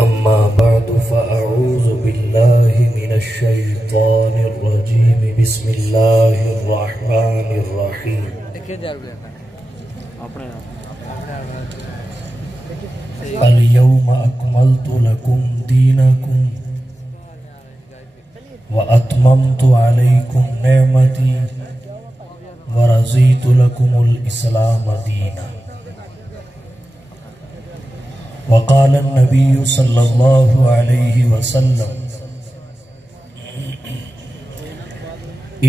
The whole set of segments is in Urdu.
أما بعد فأعوذ بالله من الشيطان الرجيم بسم الله الرحمن الرحيم اليوم أكملت لكم دينكم وأتممت عليكم نعمتي ورضيت لكم الإسلام دينا وقال النبي صلى الله عليه وسلم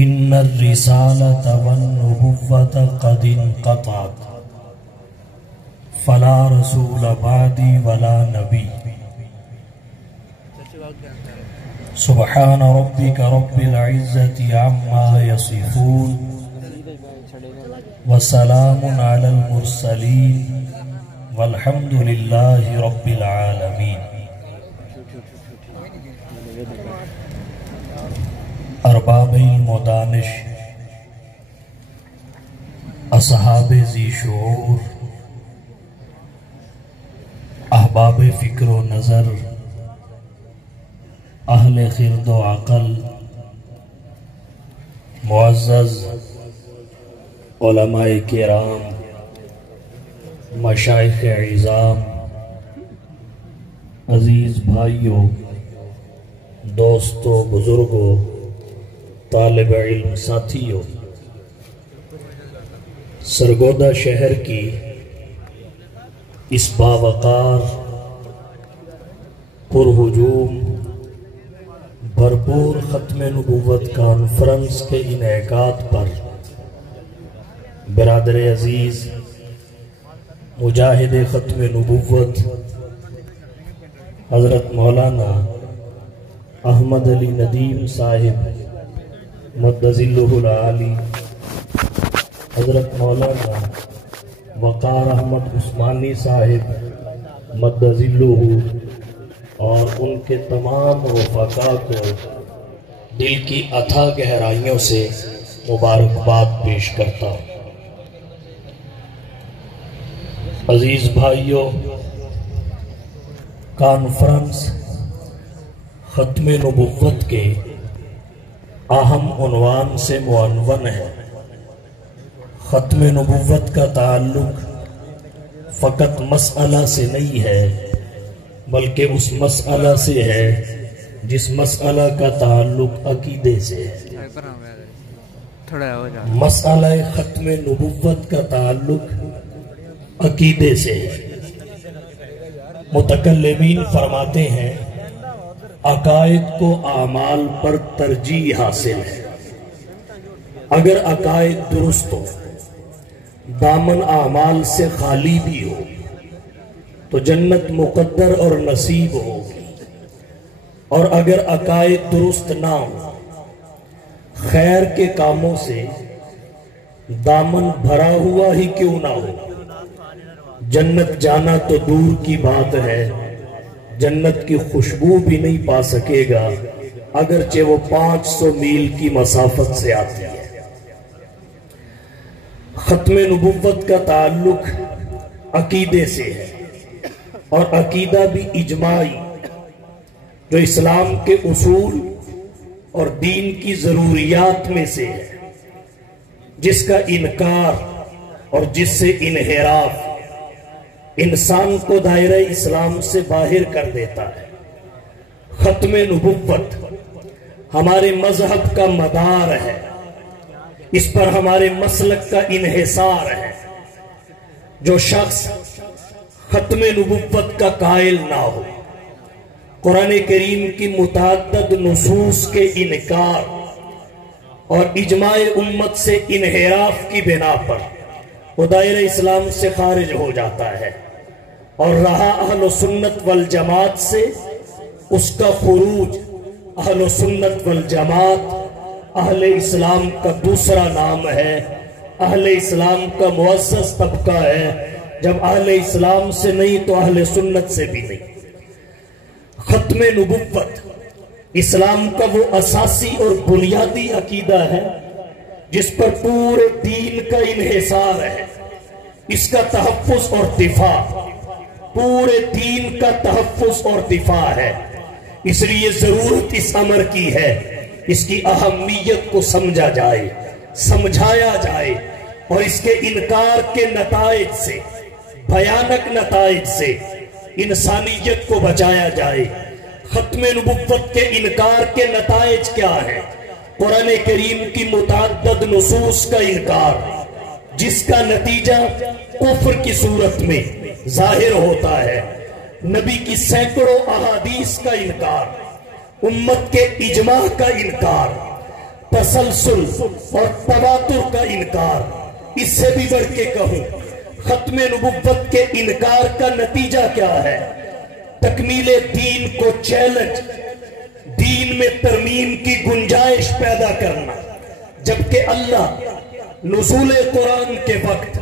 إن الرسالة والنبوة قد انقطعت فلا رسول بعدي ولا نبي سبحان ربك رب العزة عما يصفون وسلام على المرسلين والحمد لله رب العالمين. ارباب المدانش، اصحاب ذی شعور، احباب فکر و نظر، اہل خرد و عقل، معزز علماء کرام، مشائخ عظام، عزیز بھائیوں، دوستوں، بزرگوں، طالب علم ساتھیوں، سرگودہ شہر کی اس باوقار، پرہجوم، بھرپور ختم نبوت کانفرنس کے انعقاد پر برادر عزیز مجاہد ختم نبوت حضرت مولانا احمد علی ندیم صاحب مدظلہ العالی، حضرت مولانا وقار احمد عثمانی صاحب مدظلہ، اور ان کے تمام رفقاء کو دل کی اتھا گہرائیوں سے مبارکباد پیش کرتا ہوں۔ عزیز بھائیوں، کانفرنس ختم نبوت کے اہم عنوان سے معنون ہے۔ ختم نبوت کا تعلق فقط مسئلہ سے نہیں ہے، بلکہ اس مسئلہ سے ہے جس مسئلہ کا تعلق عقیدے سے ہے۔ مسئلہ ختم نبوت کا تعلق عقیدے سے ہے۔ متکلمین فرماتے ہیں عقائد کو اعمال پر ترجیح حاصل ہے۔ اگر عقائد درست ہو، دامن اعمال سے خالی بھی ہو، تو جنت مقدر اور نصیب ہوگی، اور اگر عقائد درست نہ ہو، خیر کے کاموں سے دامن بھرا ہوا ہی کیوں نہ ہو، جنت جانا تو دور کی بات ہے، جنت کی خوشبو بھی نہیں پا سکے گا، اگرچہ وہ 500 میل کی مسافت سے آتی ہے۔ ختم نبوت کا تعلق عقیدے سے ہے، اور عقیدہ بھی اجماعی، جو اسلام کے اصول اور دین کی ضروریات میں سے ہے، جس کا انکار اور جس سے انحراف انسان کو دائرہ اسلام سے باہر کر دیتا ہے۔ ختم نبوت ہمارے مذہب کا مدار ہے، اس پر ہمارے مسلک کا انحصار ہے۔ جو شخص ختم نبوت کا قائل نہ ہو، قرآن کریم کی متعدد نصوص کے انکار اور اجماع امت سے انحراف کی بنا پر وہ دائرہ اسلام سے خارج ہو جاتا ہے، اور رہا اہل سنت والجماعت سے، اس کا خروج اہل سنت والجماعت اہل اسلام کا دوسرا نام ہے، اہل اسلام کا معزز طبقہ ہے۔ جب اہل اسلام سے نہیں تو اہل سنت سے بھی نہیں۔ ختم نبوت اسلام کا وہ اساسی اور بنیادی عقیدہ ہے جس پر پورے دین کا انحصار ہے، اس کا تحفظ اور دفاع پورے دین کا تحفظ اور دفاع ہے، اس لیے ضرورت اس امر کی ہے اس کی اہمیت کو سمجھا جائے، سمجھایا جائے، اور اس کے انکار کے نتائج سے، بھیانک نتائج سے انسانیت کو بچایا جائے۔ ختم نبوت کے انکار کے نتائج کیا ہیں؟ قرآن کریم کی متعدد نصوص کا انکار، جس کا نتیجہ کفر کی صورت میں ظاہر ہوتا ہے، نبی کی سینکڑوں احادیث کا انکار، امت کے اجماع کا انکار، تسلسل اور تواتر کا انکار۔ اس سے بھی بڑھ کے کہوں، ختم نبوت کے انکار کا نتیجہ کیا ہے؟ تکمیل دین کو چیلنج، دین میں ترمیم کی گنجائش پیدا کرنا، جبکہ اللہ نزول قرآن کے وقت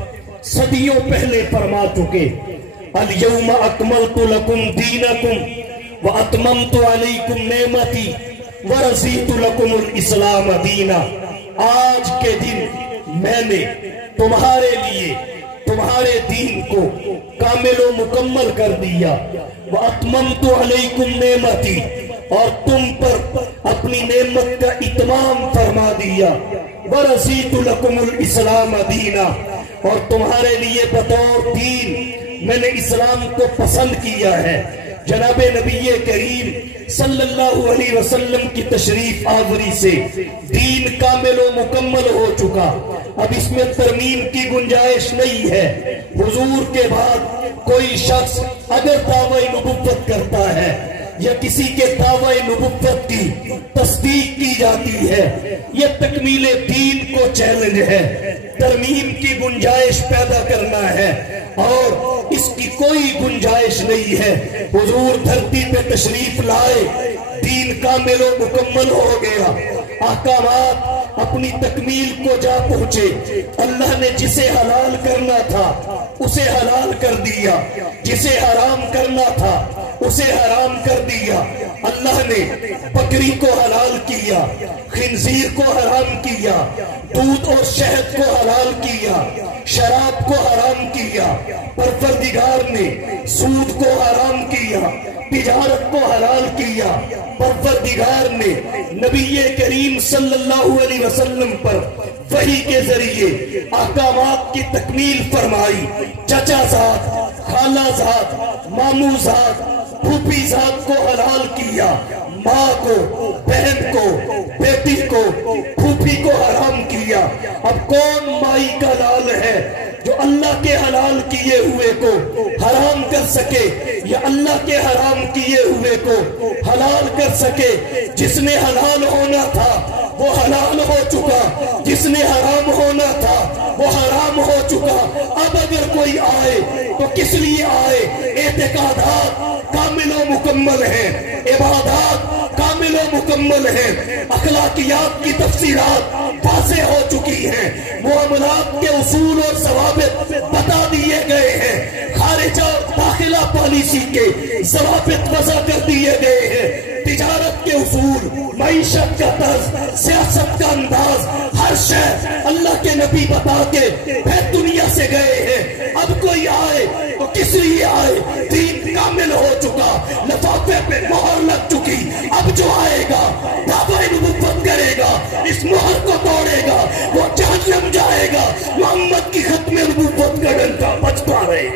صدیوں پہلے فرما چکے، الیوم اکملت لکم دینکم واتممت علیکم نعمتی ورضیت لکم الاسلام دینا۔ آج کے دن میں نے تمہارے لیے تمہارے دین کو کامل و مکمل کر دیا، واتممت علیکم نعمتی، اور تم پر اپنی نعمت کا اتمام فرما دیا، ورضیت لکم الاسلام دینا، اور تمہارے لیے بطور دین میں نے اسلام کو پسند کیا ہے۔ جناب نبی کریم صلی اللہ علیہ وسلم کی تشریف آوری سے دین کامل و مکمل ہو چکا، اب اس میں ترمیم کی گنجائش نہیں ہے۔ حضور کے بعد کوئی شخص اگر دعوی نبوت کرتا ہے یا کسی کے دعوی نبوت کی تصدیق کی جاتی ہے، یہ تکمیل دین کو چیلنج ہے، ترمیم کی گنجائش پیدا کرنا ہے، اور اس کی کوئی گنجائش نہیں ہے۔ حضور دھرتی پہ تشریف لائے، دین کامل و مکمل ہو گیا، احکامات اپنی تکمیل کو جا پہنچے، اللہ نے جسے حلال کرنا تھا اسے حلال کر دیا، جسے حرام کرنا تھا اسے حرام کر دیا۔ اللہ نے بکری کو حلال کیا، خنزیر کو حرام کیا، دودھ اور شہد کو حلال کیا، شراب کو حرام کیا، پروردگار نے سود کو حرام کیا، تجارت کو حلال کیا، پروردگار نے نبی کریم صلی اللہ علیہ وسلم پر وحی کے ذریعے احکامات کی تکمیل فرمائی۔ چچا ذات، خالہ ذات، ماموں ذات، پھوپھی ذات کو حلال کیا، ماں کو، بہن کو، بیٹی کو، پھوپھی کو حرام کیا۔ اب کون مائی کا لال ہے جو اللہ کے حلال کیے ہوئے کو حرام کر سکے، یا اللہ کے حرام کیے ہوئے کو حلال کر سکے؟ جس نے حلال ہونا تھا وہ حلال ہو چکا، جس نے حرام ہونا تھا وہ حرام ہو چکا۔ اب اگر کوئی آئے تو کس لیے آئے؟ اعتقادات کامل و مکمل ہیں، عبادات کامل و مکمل ہیں، اخلاقیات کی تفسیرات واضح ہو چکی ہیں، معاملات کے اصول اور ضوابط بتا دیے گئے ہیں، خارجہ اور داخلہ پالیسی کے ضوابط وضع کر دیے گئے ہیں، تجارت کے اصول، معیشت کا طرز، سیاست کا انداز، ہر شے اللہ کے نبی بتا کے پھر دنیا سے گئے ہیں۔ اب کوئی آئے تو کس لیے آئے؟ دین کامل ہو چکا، لفافے پہ مہر لگ چکی، اب جو آئے گا دعوی نبوت کرے گا، اس مہر کو توڑے گا، وہ جہنم جائے گا۔ محمد کی ختم نبوت کا ڈنکا بجتا رہے۔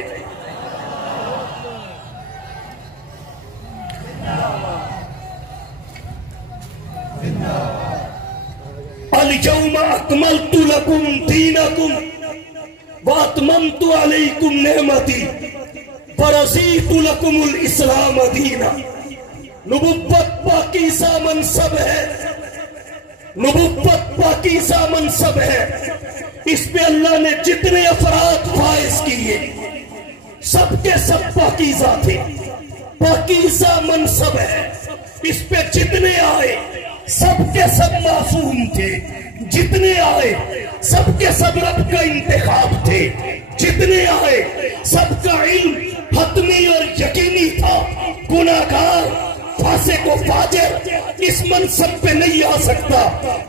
اليوم اکملت لکم دینکم واتممت علیکم نعمتی ورضیت لکم الاسلام دینا۔ نبوت پاکیزہ منصب ہے، نبوت پاکیزہ منصب ہے، اس پہ اللہ نے جتنے افراد فائز کیے سب کے سب پاکیزہ تھے، پاکیزہ منصب ہے، اس پہ جتنے آئے سب کے سب معصوم تھے، جتنے آئے سب کے سب رب کا انتخاب تھے، جتنے آئے سب کا علم حتمی اور یقینی تھا۔ گناہگار، فاسق و فاجر اس منصب پہ نہیں آ سکتا۔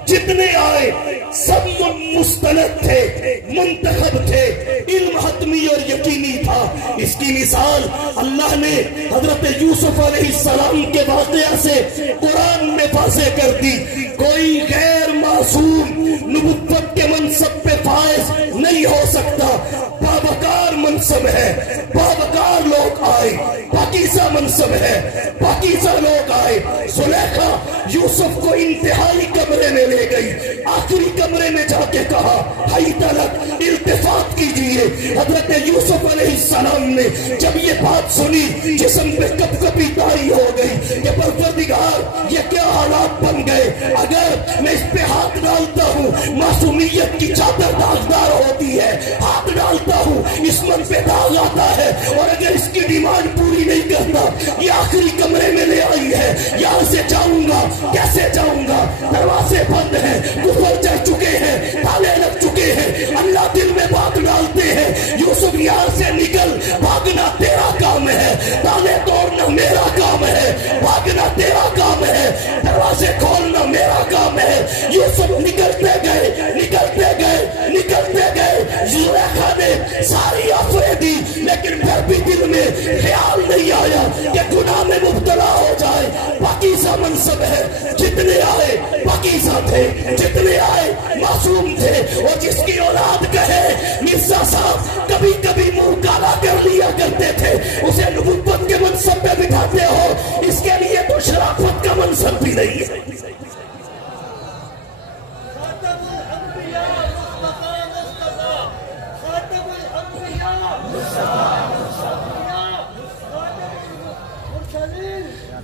جتنے آئے سب مستند تھے، منتخب تھے، علم حتمی اور یقینی تھا۔ اس کی مثال اللہ نے حضرت یوسف علیہ السلام کے واقعہ سے قرآن میں واضح کر دی. کوئی غیر معصوم نبوت کے منصب پہ فائز نہیں ہو سکتا. باوقار منصب ہے, باوقار لوگ آئے, پاکیزہ منصب ہے, پاکیزہ لوگ آئے. زلیخا یوسف کو انتہائی کمرے میں لے گئی, آخری کمرے میں جا کے کہا ہائی تلک التفات کیجئے. حضرت یوسف علیہ السلام نے جب یہ بات سنی جسم پہ کپ کپی طاری ہو گئی کہ پروردگار یہ کیا حالات بن گئے. اگر میں اس پہ ہاتھ ڈالتا ہوں معصومیت کی چادر داغدار ہوتی ہے, ہاتھ ڈالتا ہوں اس من پہ داغ آتا ہے, اور اگر اس کی ڈیمانڈ پوری نہیں کرتا یہ آخری کمرے میں لے آئی ہے, یہاں سے جاؤں گا کیسے جاؤں گا؟ دروازے بند ہیں, کفر چڑھ چکے ہیں, تالے لگ چکے ہیں. اللہ دل میں بات ڈالتے ہیں یوسف یہاں سے نکل, بھاگنا تیرا کام ہے, تالے توڑنا میرا کام ہے, بھاگنا تیرا کام ہے, دروازے کھولنا میرا کام ہے. یوسف نکلتے گئے نکلتے گئے نکلتے گئے. زلیخا نے ساری آفریں دی لیکن پھر بھی دل میں خیال نہیں آیا کہ گناہ میں مبتلا ہو جائے. پاکیزہ منصب ہے, جتنے آئے پاکیزہ تھے, جتنے آئے معصوم تھے. اور جس کی اولاد کہے مرزا صاحب کبھی کبھی منہ کالا کر لیا کرتے تھے, اسے نبوت کے منصب پہ بٹھاتے ہو, اس کے لیے تو شرافت کا منصب بھی نہیں ہے.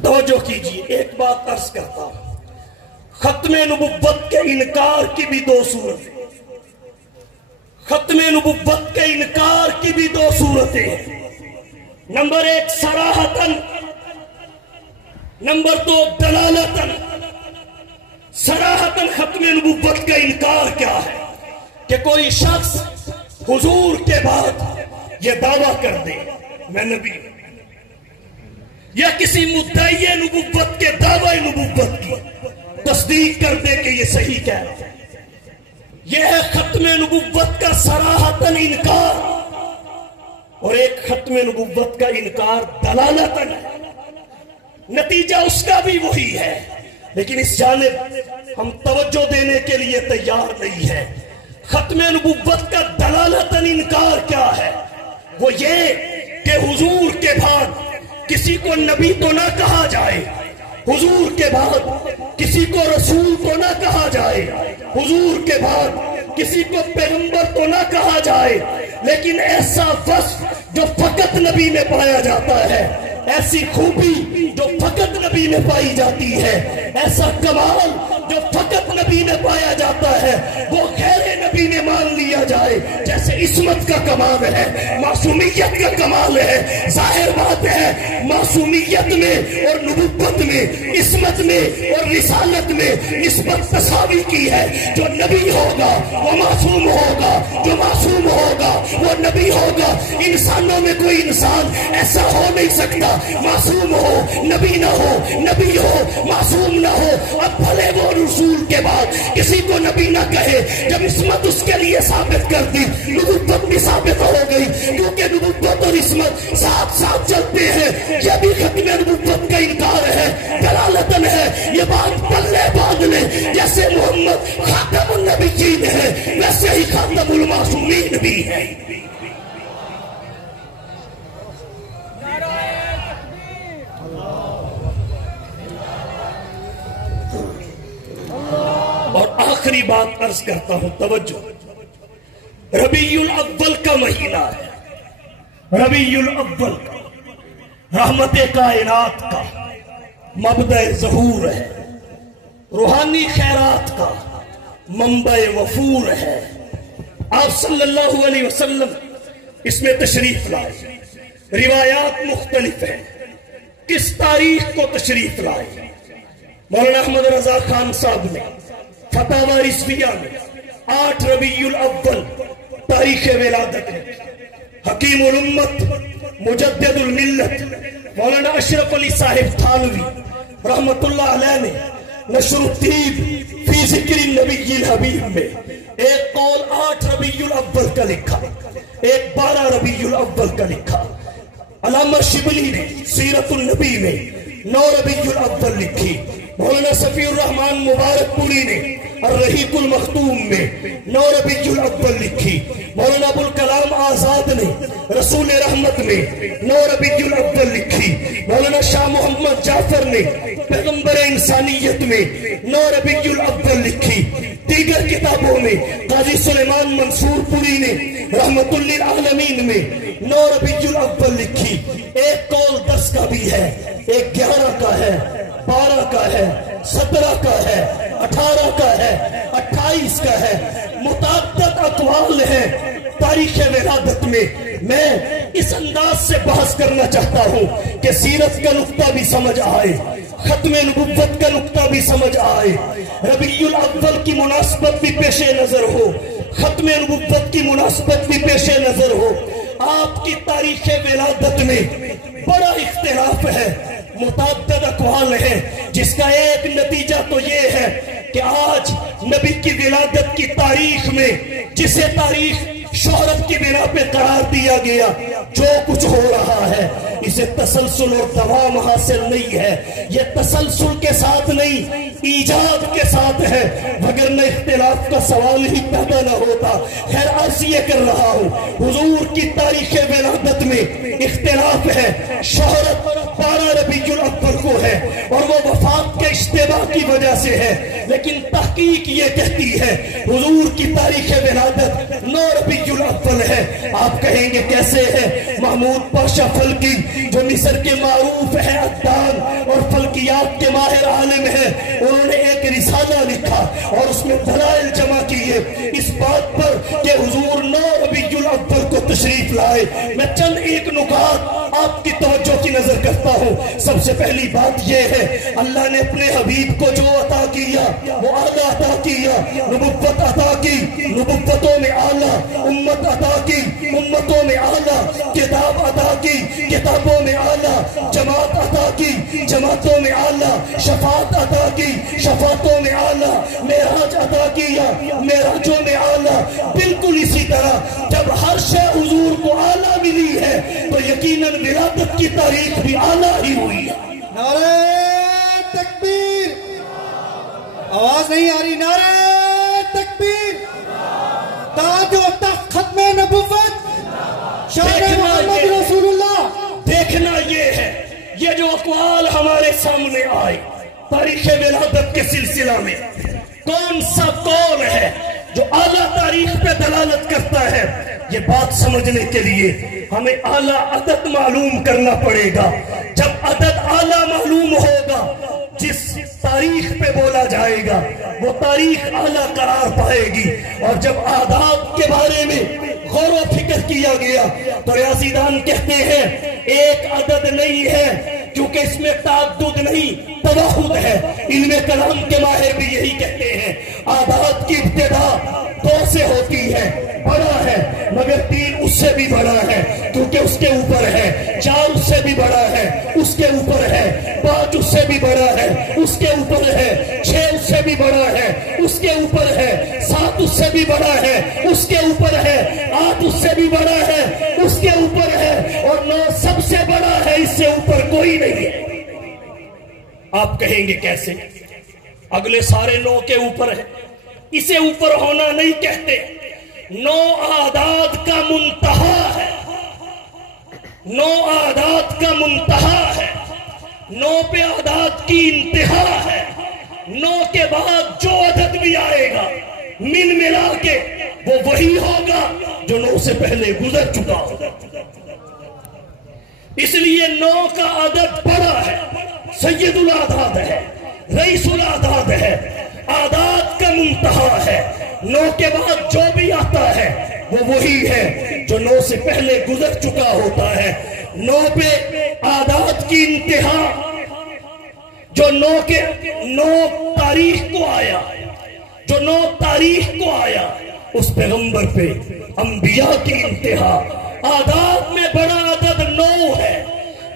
توجہ کیجیے, ایک بات عرض کرتا ہوں, ختم نبوت کے انکار کی بھی دو صورتیں, ختم نبوت کے انکار کی بھی دو صورتیں ہیں. نمبر ایک صراحتاً, نمبر دو دلالتاً. صراحتاً ختم نبوت کا انکار کیا ہے کہ کوئی شخص حضور کے بعد یہ دعویٰ کر دے میں نبی ہوں, یا کسی مدعی نبوت کے دعوی نبوت کی تصدیق کر دے کہ یہ صحیح کہہ رہا ہے. یہ ہے ختم نبوت کا صراحتاً انکار. اور ایک ختم نبوت کا انکار دلالتاً ہے, نتیجہ اس کا بھی وہی ہے, لیکن اس جانب ہم توجہ دینے کے لیے تیار نہیں ہے. ختم نبوت کا دلالتاً انکار کیا ہے؟ وہ یہ کہ حضور کے بعد کسی کو نبی تو نہ کہا جائے, حضور کے بعد کسی کو رسول تو نہ کہا جائے, حضور کے بعد کسی کو پیغمبر تو نہ کہا جائے, لیکن ایسا وصف جو فقط نبی میں پایا جاتا ہے, ایسی خوبی جو فقط نبی میں پائی جاتی ہے, ایسا کمال جو فقط نبی میں پایا جاتا ہے, وہ غیر نبی میں مان لیا جائے. جیسے عصمت کا کمال ہے, معصومیت کا کمال ہے. ظاہر بات ہے معصومیت میں اور نبوت میں, عصمت میں اور رسالت میں نسبت تساوی کی ہے. جو نبی ہوگا وہ معصوم ہوگا, جو معصوم ہوگا وہ نبی ہوگا. انسانوں میں کوئی انسان ایسا ہو نہیں سکتا معصوم ہو نبی نہ ہو, نبی ہو معصوم نہ ہو. اب بھلے وہ رسول کے بعد کسی کو نبی نہ کہے, جب عصمت اس کے لیے ثابت کر دی نبوت بھی ثابت ہو گئی, کیونکہ نبوت اور عصمت ساتھ ساتھ چلتے ہیں. یہ بھی ختم نبوت کا انکار ہے, دلالتاً ہے. یہ بات پلے باندھ لیں, جیسے محمد خاتم النبیین ہے ویسے ہی خاتم المعصومین بھی ہے. اور آخری بات عرض کرتا ہوں, توجہ. ربیع الاول کا مہینہ ہے, ربیع الاول کا رحمت کائنات کا مبدأ ظہور ہے, روحانی خیرات کا منبع وفور ہے. آپ صلی اللہ علیہ وسلم اس میں تشریف لائے. روایات مختلف ہیں کس تاریخ کو تشریف لائے. مولانا احمد رضا خان صاحب نے فتاوی رضویہ میں 8 ربیع الاول تاریخ ولادت ہے. حکیم الامت مجدد الملت مولانا اشرف علی صاحب تھانوی رحمت اللہ علیہ نے نشر الطیب فی ذکر النبی الحبیب میں ایک قول 8 ربیع الاول کا لکھا, ایک 12 ربیع الاول کا لکھا. علامہ شبلی نے سیرت النبی میں 9 ربیع الاول لکھی، مولانا صفی الرحمان مبارک پوری نے الرحیق المختوم میں 9 ربیع الاول لکھی، مولانا ابوالکلام آزاد نے رسول رحمت میں 9 ربیع الاول لکھی، مولانا شاہ محمد جعفر نے پیغمبر انسانیت میں 9 ربیع الاول لکھی، دیگر کتابوں میں قاضی سلیمان منصور پوری نے رحمت للعالمین میں 9 ربیع الاول لکھی۔ ایک قول 10 کا بھی ہے، ایک 11 کا ہے، 12 کا ہے، 17 کا ہے، 18 کا ہے، 28 کا ہے، متعدد اقوال ہیں تاریخ ولادت میں۔ میں اس انداز سے بحث کرنا چاہتا ہوں کہ سیرت کا نقطہ بھی سمجھ آئے، ختم نبوت کا نقطہ بھی سمجھ آئے، ربیع الاول کی مناسبت بھی پیش نظر ہو، ختم نبوت کی مناسبت بھی پیش نظر ہو۔ آپ کی تاریخ ولادت میں بڑا اختلاف ہے، متعدد اقوال ہیں، جس کا ایک نتیجہ تو یہ ہے کہ آج نبی کی ولادت کی تاریخ میں جسے تاریخ شہرت کی بنا پہ قرار دیا گیا، جو کچھ ہو رہا ہے اسے تسلسل اور دوام حاصل نہیں ہے، یہ تسلسل کے ساتھ نہیں ایجاد کے ساتھ ہے، وگرنہ اختلاف کا سوال ہی پیدا نہ ہوتا۔ خیر عرض یہ کر رہا ہوں، حضور کی تاریخ ولادت میں اختلاف ہے، شہرت 12 ربیع الاول کو ہے اور وہ وفات کے اشتباہ کی وجہ سے ہے، لیکن تحقیق یہ کہتی ہے حضور کی تاریخ ولادت 9 ربیع الاول ہے۔ آپ کہیں گے کیسے ہے؟ محمود پاشا فلکی جو مصر کے معروف ہے عدان اور فلکیات کے ماہر عالم ہیں، انہوں نے ایک رسالہ لکھا اور اس میں دلائل جمع کیے اس بات پر کہ حضور 9 ربیع الاول کو تشریف لائے۔ میں چند ایک نکات آپ کی توجہ کی نظر کرتا ہوں۔ سب سے پہلی بات یہ ہے، اللہ نے اپنے حبیب کو جو عطا کیا وہ اعلیٰ عطا کیا، نبوت عطا کی، نبوتوں میں اعلیٰ، امت عطا کی، امتوں میں اعلیٰ، کتاب عطا کی، کتابوں میں اعلیٰ، جماعت عطا کی، جماعتوں میں اعلیٰ، شفاعت عطا کی، شفاعتوں میں اعلیٰ، معراج عطا کیا، معراجوں میں اعلیٰ۔ بالکل اسی طرح جب ہر شے حضور کو اعلیٰ ملی ہے تو یقیناً ولادت کی تاریخ بھی اعلیٰ ہی ہوئی ہے۔ نعرہ تکبیر، آواز نہیں آ رہی، نعرہ تکبیر، تاج و تخت ختم نبوت شان محمد رسول اللہ۔ دیکھنا یہ ہے، یہ جو اقوال ہمارے سامنے آئے تاریخ ولادت کے سلسلہ میں، کون سا قول ہے جو اعلیٰ تاریخ پہ دلالت کرتا ہے؟ یہ بات سمجھنے کے لیے ہمیں اعلیٰ عدد معلوم کرنا پڑے گا۔ جب عدد اعلیٰ معلوم ہوگا، جس تاریخ پہ بولا جائے گا وہ تاریخ اعلیٰ قرار پائے گی۔ اور جب اعداد کے بارے میں غور و فکر کیا گیا تو ریاضی دان کہتے ہیں ایک عدد نہیں ہے، کیونکہ اس میں تعدد نہیں توحد ہے۔ علم کلام کے ماہر بھی یہی کہتے ہیں، اعداد کی ابتدا 2 سے ہوتی ہے، بڑا ہے، مگر 3 اس سے بھی بڑا ہے کیونکہ اس کے اوپر ہے، 4 اس سے بھی بڑا ہے، اس کے اوپر ہے، 5 اس سے بھی بڑا ہے، اس کے اوپر ہے، 6 اس سے بھی بڑا ہے، اس کے اوپر ہے، 7 اس سے بھی بڑا ہے، اس کے اوپر ہے، 8 اس سے بھی بڑا ہے، اس کے اوپر ہے، اور 9 سب سے بڑا ہے، اس سے اوپر کوئی نہیں ہے۔ آپ کہیں گے کیسے؟ اگلے سارے 9 کے اوپر ہے، اسے اوپر ہونا نہیں کہتے۔ 9 اعداد کا منتہا ہے، 9 اعداد کا منتہا ہے، 9 پہ اعداد کی انتہا ہے۔ 9 کے بعد جو عدد بھی آئے گا مل ملا کے وہ وہی ہوگا جو 9 سے پہلے گزر چکا ہوگا۔ اس لیے 9 کا عدد بڑا ہے، سید الاعداد ہے، رئیس الاعداد ہے، اعداد کا منتہا ہے۔ 9 کے بعد جو بھی آتا ہے وہ وہی ہے جو 9 سے پہلے گزر چکا ہوتا ہے۔ 9 پہ اعداد کی انتہا، جو 9 تاریخ کو آیا، جو 9 تاریخ کو آیا، اس پیغمبر پہ انبیاء کی انتہا۔ اعداد میں بڑا عدد 9 ہے،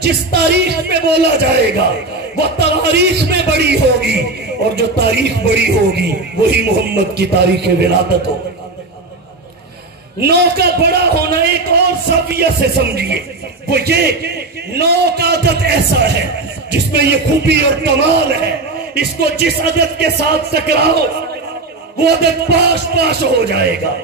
جس تاریخ پہ بولا جائے گا وہ تواریخ میں بڑی ہوگی، اور جو تاریخ بڑی ہوگی وہی محمد کی تاریخ ولادت ہوگی۔ نو کا بڑا ہونا ایک اور زاویہ سے سمجھیے، وہ یہ 9 کا عدد ایسا ہے جس میں یہ خوبی اور کمال ہے، اس کو جس عدد کے ساتھ ٹکراؤ وہ عدد پاش پاش ہو جائے گا،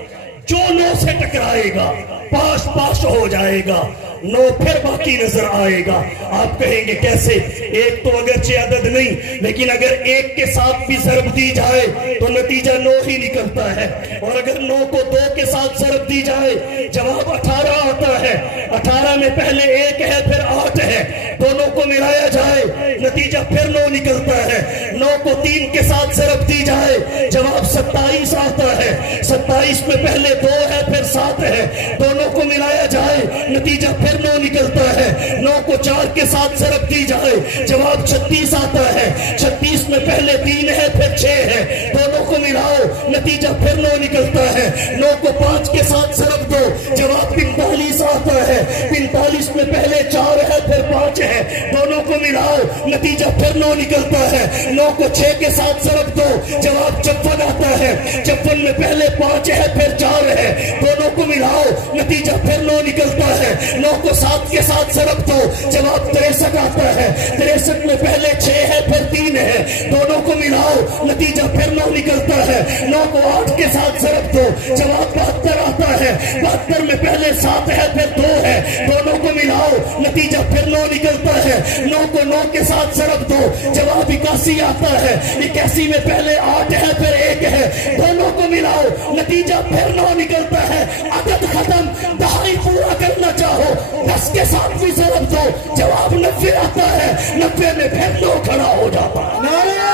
جو 9 سے ٹکرائے گا پاش پاش ہو جائے گا، 9 پھر باقی نظر آئے گا۔ آپ کہیں گے کیسے؟ ایک تو اگرچہ عدد نہیں، لیکن اگر ایک کے ساتھ بھی ضرب دی جائے تو نتیجہ 9 ہی نکلتا ہے، اور اگر 9 کو 2 کے ساتھ ضرب دی جائے جواب 18 آتا ہے۔ 18 میں پہلے 1 ہے پھر 8 ہے، دونوں کو ملایا جائے نتیجہ پھر 9 نکلتا ہے۔ 9 کو 3 کے ساتھ ضرب دی جائے جواب 27 آتا ہے۔ 27 میں پہلے 2 ہے پھر 7 ہے، دونوں کو ملایا جائے نتیجہ پھر 9 نکلتا ہے۔ 9 کو 4 کے ساتھ ضرب دی جائے جواب 36 آتا ہے۔ 36 میں پہلے 3 ہے پھر 6 ہے، دونوں کو ملاؤ نتیجہ پھر 9 نکلتا ہے۔ 9 کو 5 کے ساتھ ضرب دو جواب 45 آتا ہے۔ 45 میں پہلے 4 ہے پھر 5 ہے، دونوں کو ملاؤ نتیجہ پھر 9 نکلتا ہے۔ 9 کو 6 کے ساتھ ضرب دو جواب 54 آتا ہے۔ 54 میں پہلے 5 ہے پھر 4 ہے، دونوں کو ملاؤ نتیجہ پھر 9 نکلتا ہے۔ 9 کو 7 کے ساتھ ضرب دو جواب 63 آتا ہے۔ 63 میں پہلے 6 ہے پھر 3 ہے، دونوں کو ملاؤ نتیجہ پھر 9 نکلتا ہے۔ 9 کو 8 کے ساتھ ضرب دو جواب 72 آتا ہے۔ 72 میں پہلے 7 ہے پھر 2 ہے، دونوں کو ملاؤ نتیجہ پھر 9 نکلتا ہے۔ 9 کو 9 کے ساتھ ضرب دو جواب 81 آتا ہے۔ 81 میں پہلے 8 ہے پھر 1 ہے، دونوں کو ملاؤ نتیجہ پھر 9 نکلتا ہے۔ عدد ختم، دہائی پورا کرنا چاہو 10 کے ساتھ بھی ضرب دو جواب 90 آتا ہے۔ 90 میں پھر 9 کھڑا ہو جاتا ہے۔ نعرہ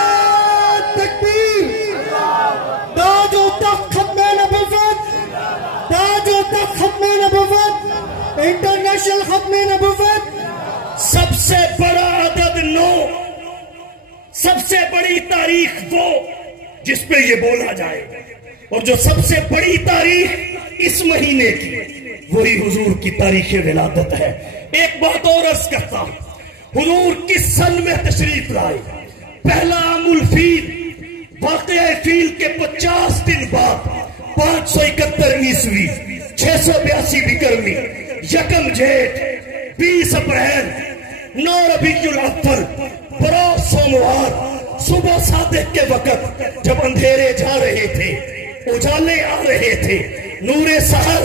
تکبیر، تاج و تخت ختم نبوت، تاج و تخت ختم نبوت، انٹرنیشنل ختم نبوت۔ سب سے بڑا عدد 9، سب سے بڑی تاریخ وہ جس پہ یہ بولا جائے، اور جو سب سے بڑی تاریخ اس مہینے کی وہی حضور کی تاریخ ولادت ہے۔ ایک بات اور عرض کرتا ہوں، حضور کس سن میں تشریف لائے؟ پہلا عام الفیل، واقعہ فیل کے 50 دن بعد 571 عیسوی 682 بکرمی، یکم جیٹھ 20 اپریل 9 ربیع الاول بروز سوموار، صبح صادق کے وقت جب اندھیرے جا رہے تھے اجالے آ رہے تھے، نور سحر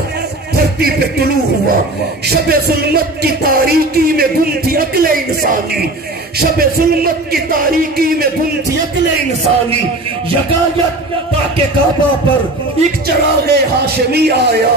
دھرتی پہ طلوع ہوا۔ شب ظلمت کی تاریکی میں گم تھی عقل انسانی، شب ظلمت کی تاریکی میں گم تھی عقل انسانی، یکایک تاکہ کعبہ پر ایک چراغ ہاشمی آیا،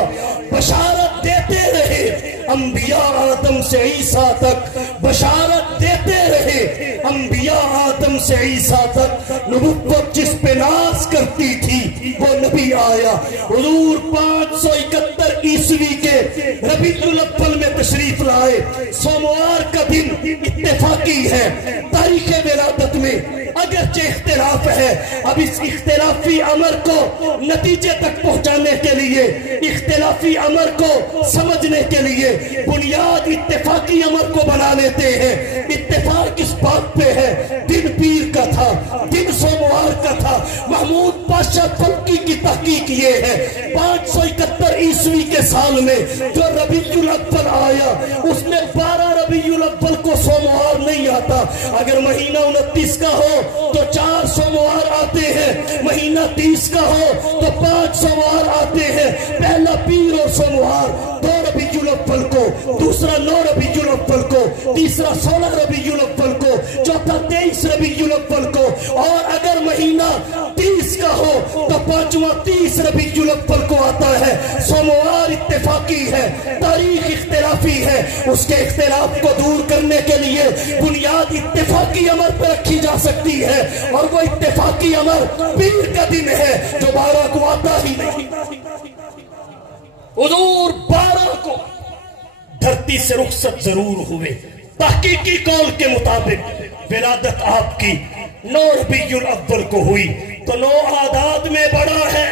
بشارت دیتے رہے انبیاء آدم سے عیسیٰ تک، بشارت دیتے رہے انبیاء آدم سے عیسیٰ تک، نبوت جس پہ ناز کرتی تھی وہ نبی آیا۔ حضور 571 عیسوی کے ربیع الاول میں تشریف لائے۔ سوموار کا دن اتفاقی ہے تاریخ ولادت میں، اگرچہ اختلاف ہے، اب اس اختلافی امر کو نتیجے تک پہنچانے کے لیے، اختلافی امر کو سمجھنے کے لیے بنیاد اتفاقی امر کو بنا لیتے ہیں۔ اتفاق اس بات پہ ہے، دن پیر کا تھا، دن سوموار کا تھا۔ محمود پاشا فلکی کی تحقیق یہ ہے 571 عیسوی کے سال میں جو ربیع الاول آیا اس میں 12 ربیع الاول کو سوموار نہیں آتا۔ اگر مہینہ 29 کا ہو تو 4 سوموار آتے ہیں، مہینہ 30 کا ہو تو 5 سوموار آتے ہیں۔ پہلا پیر اور سوموار 2 ربیع الاول کو، دوسرا 9 ربیع الاول کو، تیسرا 16 ربیع الاول کو، چوتھا 23 ربیع الاول کو، اور اگر مہینہ 30 کا ہو تو 5واں 30 ربیع الاول کو آتا ہے۔ سوموار اتفاقی ہے، تاریخ اختلافی ہے، اس کے اختلاف کو دور کرنے کے لیے بنیاد اتفاقی امر پہ رکھی جا سکتی ہے، اور وہ اتفاقی امر پیر کا دن ہے جو 12 کو آتا ہی نہیں۔ حضور 12 کو دھرتی سے رخصت ضرور ہوئے، تحقیقی قول کے مطابق ولادت آپ کی 9 ربیع الاول کو ہوئی، تو 9 اعداد میں بڑا ہے،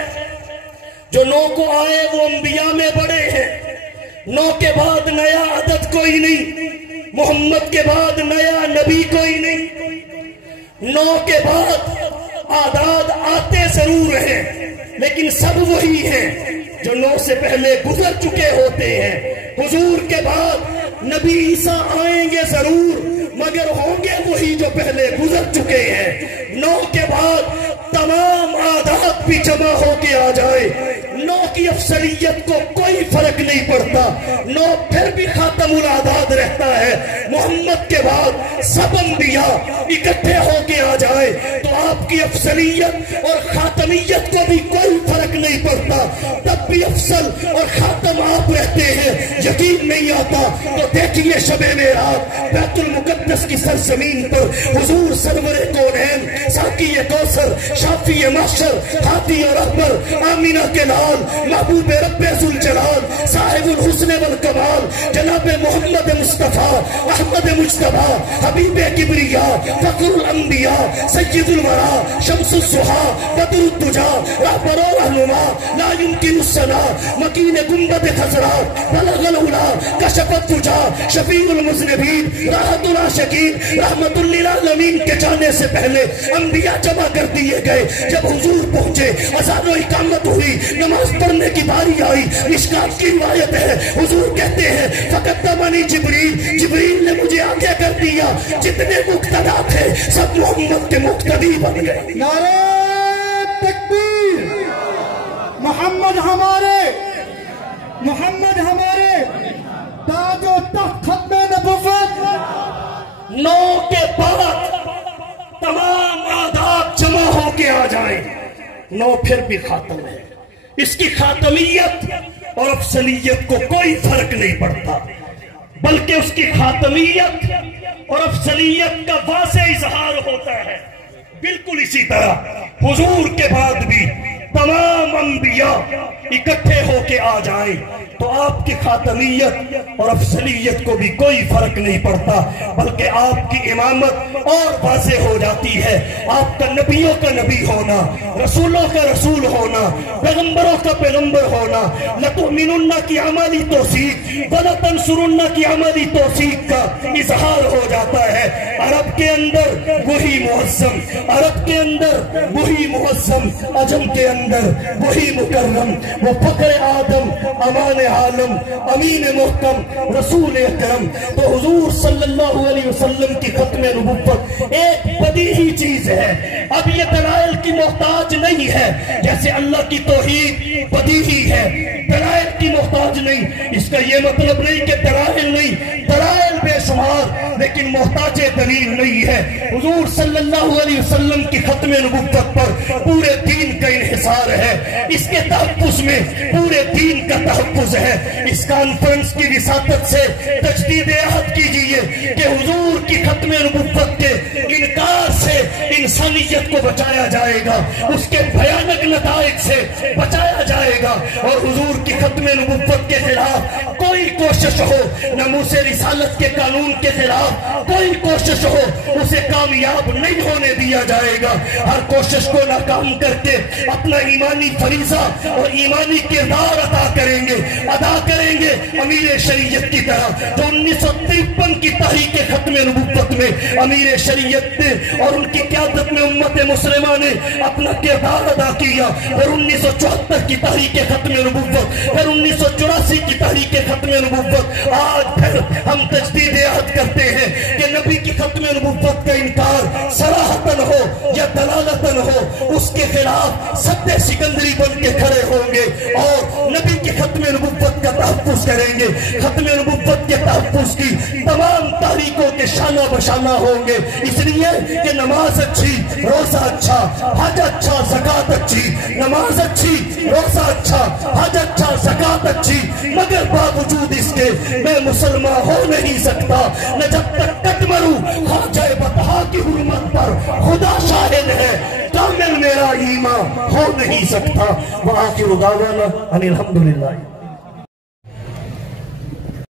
جو 9 کو آئے وہ انبیاء میں بڑے ہیں۔ 9 کے بعد نیا عدد کوئی نہیں، محمد کے بعد نیا نبی کوئی نہیں۔ 9 کے بعد اعداد آتے ضرور ہیں لیکن سب وہی ہیں، جو 9 سے پہلے گزر چکے ہوتے ہیں. حضور کے بعد نبی عیسیٰ آئیں گے ضرور، مگر ہوں گے وہی جو پہلے گزر چکے ہیں. 9 کے بعد تمام عادات بھی جمع ہو کے آ جائے، 9 کی افضلیت کو کوئی فرق نہیں پڑتا. 9 پھر بھی خاتم العادات رہتا ہے. محمد کے بعد سب انبیاء اکٹھے ہو کے آ جائے تو آپ کی افضلیت اور خاتمیت کو بھی کوئی فرق نہیں پڑتا، تب بھی افضل اور خاتم آپ رہتے ہیں. یقین نہیں آتا تو دیکھیے شب معراج بیت المقدس کی سرزمین پر حضور سرور کونین، ساقی کوثر، شافی محشر، ہادی اور رہبر، آمینہ کے لال، محبوب رب ذوالجلال، صاحب الحسن والکمال، جناب محمد مصطفیٰ احمد مجتبیٰ، حبیب کبریاء، فخر الانبیاء، سید الورا، شمس الضحیٰ، بدر الدجا، رہبر و رہنما، لا يمکن الثنا، مکین گنبد خضرا، بلغ العلا، کشف الدجا، شفیع المذنبین، راحت العاشقین، رحمت للعالمین کے جانے سے پہلے انبیاء جمع کر دیے گئے. جب حضور پہنچے اذان و اقامت ہوئی، نماز پڑھنے کی باری آئی. مشکات کی روایت ہے، حضور کہتے ہیں فقدمنی جبریل، جبریل نے مجھے آگے کر دیا. جتنے مقتدا تھے سب محمد کے مقتدی بن گئے. نعرہ تکبیر. محمد ہمارے، محمد ہمارے، تاج و تخت ختم نبوت. 9 کے بعد تمام عادات جمع ہو کے آ جائیں، 9 پھر بھی خاتم ہے. اس کی خاتمیت اور افضلیت کو کوئی فرق نہیں پڑتا، بلکہ اس کی خاتمیت اور افضلیت کا واضح اظہار ہوتا ہے. بالکل اسی طرح حضور کے بعد بھی تمام انبیاء اکٹھے ہو کے آ جائیں تو آپ کی خاتمیت اور افضلیت کو بھی کوئی فرق نہیں پڑتا، بلکہ آپ کی امامت اور واضح ہو جاتی ہے. آپ کا نبیوں کا نبی ہونا، رسولوں کا رسول ہونا، پیغمبروں کا پیغمبر ہونا، لَتُؤْمِنُنَّ کی عملی توثیق، وَلَتَنْصُرُنَّ کی عملی توثیق کا اظہار ہو جاتا ہے. عرب کے اندر وہی معظم، عرب کے اندر وہی معظم، عجم کے اندر وہی مکرم، وہ فخر آدم، امان عالم، امین محکم، رسول اکرم. تو حضور صلی اللہ علیہ وسلم کی ختم نبوت ایک بدیہی چیز ہے. اب یہ دلائل کی محتاج نہیں ہے، جیسے اللہ کی توحید بدیہی ہے، دلائل کی محتاج نہیں. اس کا یہ مطلب نہیں کہ دلائل نہیں، دلائل بے شمار، لیکن محتاج دلیل نہیں ہے. حضور صلی اللہ علیہ وسلم کی ختم نبوت پر پورے دین کا انحصار ہے، اس کے تحفظ میں پورے دین کا تحفظ ہے. اس کانفرنس کی وساطت سے تجدید عہد کیجئے کہ حضور کی ختم نبوت کے انکار سے انسانیت کو بچایا جائے گا، اس کے بھیانک نتائج سے بچایا جائے گا. اور حضور کی ختم نبوت کے خلاف کوئی کوشش ہو، ناموس رسالت کے قانون کے خلاف کوئی کوشش ہو، اسے کامیاب نہیں ہونے دیا جائے گا. ہر کوشش کو ناکام کر کے اپنا ایمانی فریضہ اور ایمانی کردار ادا کریں گے امیر شریعت کی طرح، جو 1953 کی تحریک ختم نبوت میں امیر شریعت نے اور ان کی قیادت میں امت مسلمہ نے اپنا کردار ادا کیا. اور 1974 کی تحریک ختم نبوت، پھر 1984 کی تحریک ختم نبوت، آج پھر ہم تجدید عہد کرتے ہیں کہ نبی کی ختم نبوت کا انکار صراحتاً ہو یا دلالتاً ہو، اس کے خلاف سد سکندری بن کے کھڑے ہوں گے اور نبی کی ختم نبوت کا تحفظ کریں گے. ختم نبوت کے تحفظ کی تمام تحریکوں کے شانہ بشانہ ہوں گے، اس لیے کہ نماز اچھی، روزہ اچھا، حج اچھا، زکات اچھی، نماز اچھی، روزہ اچھا، حج اچھا، زکات اچھی، مگر باوجود اس کے میں مسلمان ہو نہیں سکتا نہ جب تک کٹ مروں خواجہ بطحا کی حرمت پر خدا شاہد ہے، کامل میرا ایمان ہو نہیں سکتا. وآخر دعوانا ان الحمدللہ.